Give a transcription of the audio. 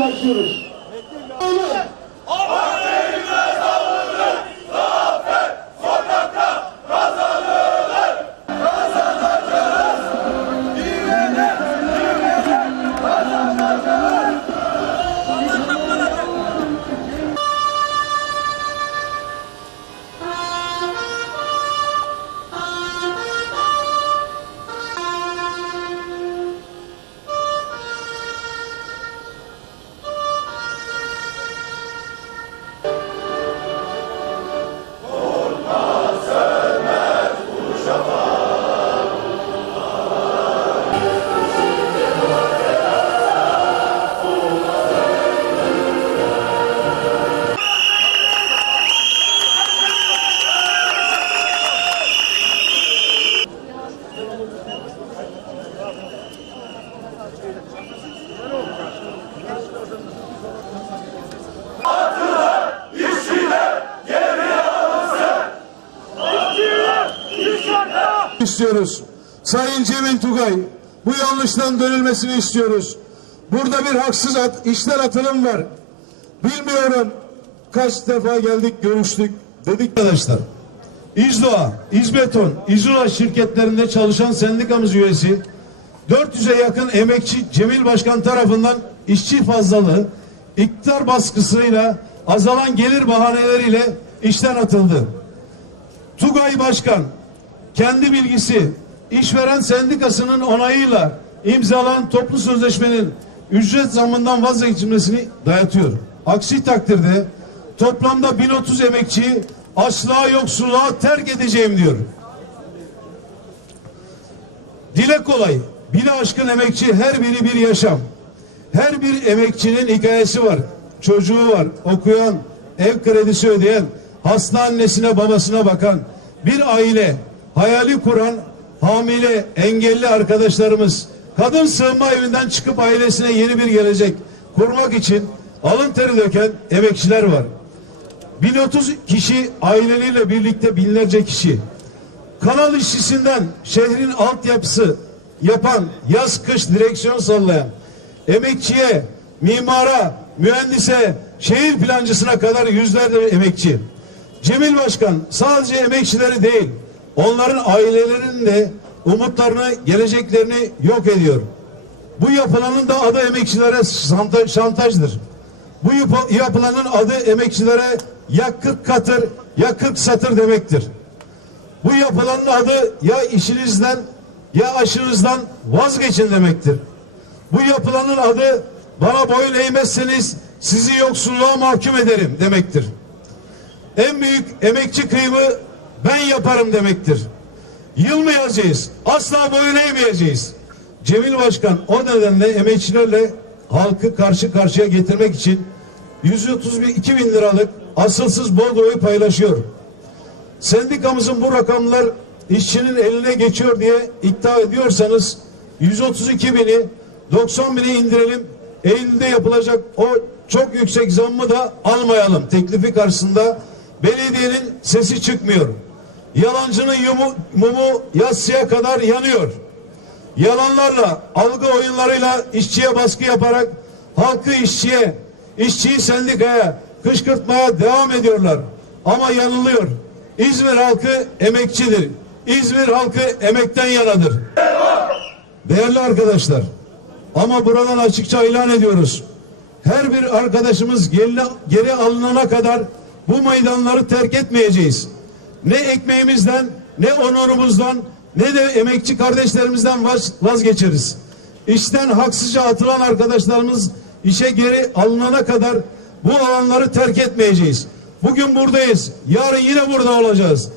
that serious. İstiyoruz. Sayın Cemil Tugay, bu yanlıştan dönülmesini istiyoruz. Burada bir haksız at, işler atılım var. Bilmiyorum kaç defa geldik görüştük dedik arkadaşlar. İzdoğa, İzbeton, İzula şirketlerinde çalışan sendikamız üyesi 400'e yakın emekçi Cemil Başkan tarafından işçi fazlalığı iktidar baskısıyla azalan gelir bahaneleriyle işten atıldı. Tugay Başkan kendi bilgisi işveren sendikasının onayıyla imzalanan toplu sözleşmenin ücret zammından vazgeçilmesini dayatıyor. Aksi takdirde toplamda 1030 emekçiyi açlığa yoksulluğa terk edeceğim diyor. Dile kolay, bile aşkın emekçi her biri bir yaşam. Her bir emekçinin hikayesi var. Çocuğu var, okuyan, ev kredisi ödeyen, hasta annesine babasına bakan bir aile, hayali kuran, hamile, engelli arkadaşlarımız, kadın sığınma evinden çıkıp ailesine yeni bir gelecek kurmak için alın teri döken emekçiler var. 1030 kişi aileleriyle birlikte binlerce kişi. Kanal işçisinden şehrin altyapısı yapan, yaz kış direksiyon sallayan, emekçiye, mimara, mühendise, şehir plancısına kadar yüzlerce emekçi. Cemil Başkan sadece emekçileri değil, onların ailelerinin de umutlarını, geleceklerini yok ediyor. Bu yapılanın da adı emekçilere şanta- şantajdır. Bu yap- yapılanın adı emekçilere ya 40 katır ya 40 satır demektir. Bu yapılanın adı ya işinizden ya aşınızdan vazgeçin demektir. Bu yapılanın adı bana boyun eğmezseniz sizi yoksulluğa mahkum ederim demektir. En büyük emekçi kıyımı ben yaparım demektir. Yılmayacağız. Asla boyun eğmeyeceğiz. Cemil Başkan o nedenle emekçilerle halkı karşı karşıya getirmek için 132 bin liralık asılsız bordroyu paylaşıyor. Sendikamızın bu rakamlar işçinin eline geçiyor diye iddia ediyorsanız 132 bini 90 bine indirelim. Eylül'de yapılacak o çok yüksek zammı da almayalım. Teklifi karşısında belediyenin sesi çıkmıyor. Yalancının yumu, mumu yatsıya kadar yanıyor. Yalanlarla, algı oyunlarıyla işçiye baskı yaparak halkı işçiye, işçiyi sendikaya kışkırtmaya devam ediyorlar. Ama yanılıyor. İzmir halkı emekçidir. İzmir halkı emekten yanadır. Değerli arkadaşlar, ama buradan açıkça ilan ediyoruz. Her bir arkadaşımız geri, geri alınana kadar bu meydanları terk etmeyeceğiz. Ne ekmeğimizden, ne onurumuzdan, ne de emekçi kardeşlerimizden vaz, vazgeçeriz. İşten haksızca atılan arkadaşlarımız işe geri alınana kadar bu alanları terk etmeyeceğiz. Bugün buradayız. Yarın yine burada olacağız.